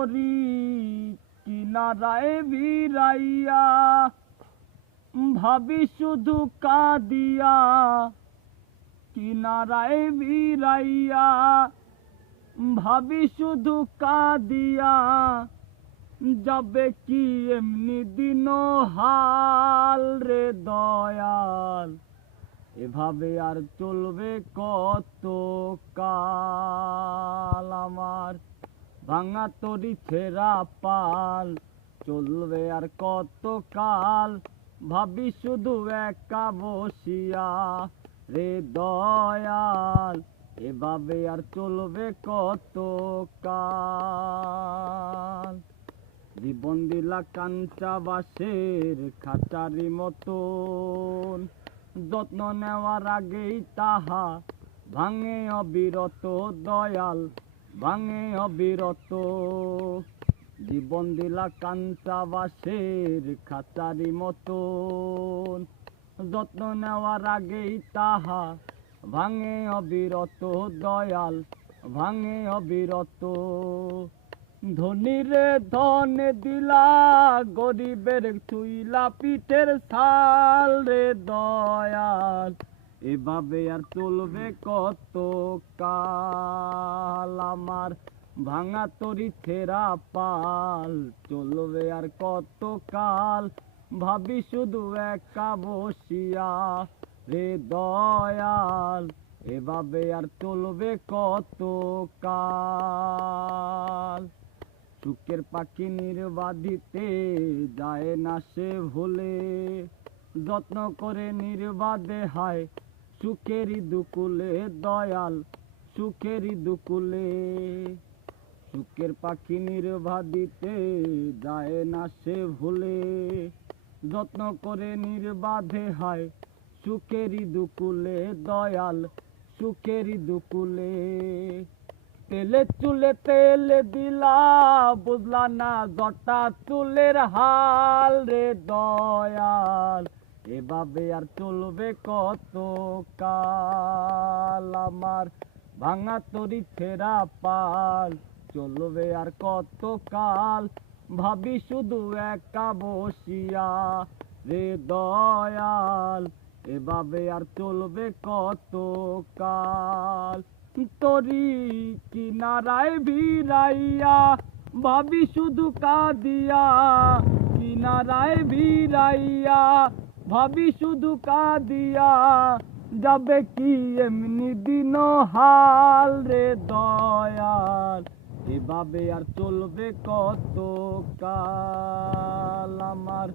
তরি কিনারায় ভিড়াইয়া ভাবি শুধু কাঁদিয়া কিনারায় ভিড়াইয়া ভাবি শুধু কাঁদিয়া যাবে কি এমনি দিন হাল রে দয়াল এভাবে আর চলবে কত কাল আমার ভাঙা তরি ছেঁড়া পাল চলবে আর কত কাল ভাবি শুধু একা বসিয়া রে দয়াল এভাবে আর চলবে কত কাল জীবন দিলা কাঞ্চা বাঁশের খাঁচারি মতন যত্ন নেওয়ার আগেই তাহা ভাঙে অবিরত দয়াল ভাঙে অবিরত জীবন দিলা কাঞ্চা বাঁশের খাঁচারি মতন যত্ন নেওয়ার আগেই তাহা ভাঙে অবিরত দয়াল ভাঙে অবিরত ধনীরে ধন দিলা গরিবের ছুইলা পিঠের ছাল রে দয়াল এভাবে আর চলবে কত কাল আমার ভাঙা তরি ছেঁড়া পাল চলবে আর কত কাল ভাবি শুধু একা বসিয়া রে দয়াল এভাবে আর চলবে কত কাল সুখের পাখি নির্বাধিতে যায় না সে ভুলে যত্ন করে নির্বাদে হায় সুখেরই দুকুলে দয়াল সুখেরই দুকুলে সুখের পাখি নির্বাধিতে যায় না সে ভুলে যত্ন করে নির্বাধে হয় সুখেরই দুকুলে দয়াল সুখেরই দুকুলে তেলে চুলে তেল দিলা বুঝলা না জটা চুলের হাল রে দয়াল এভাবে আর চলবে কত কাল আমার ভাঙা তরি ছেঁড়া পাল চলবে আর কত কাল ভাবি শুধু একা বসিয়া রে দয়াল এভাবে আর চলবে কত কাল তরি কিনারায় ভিড়াইয়া ভাবি শুধু কাঁদিয়া কিনারায় ভিড়াইয়া ভাবি শুধু কাঁদিয়া যাবে কি এমনি দিন হাল রে দয়াল এভাবে আর চলবে কত কাল আমার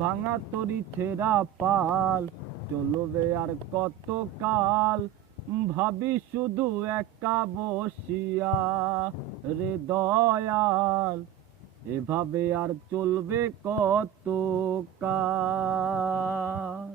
ভাঙা তরি ছেঁড়া পাল চলবে আর কত কাল ভাবি শুধু একা বসিয়া রে দয়াল এভাবে আর চলবে কত কাল।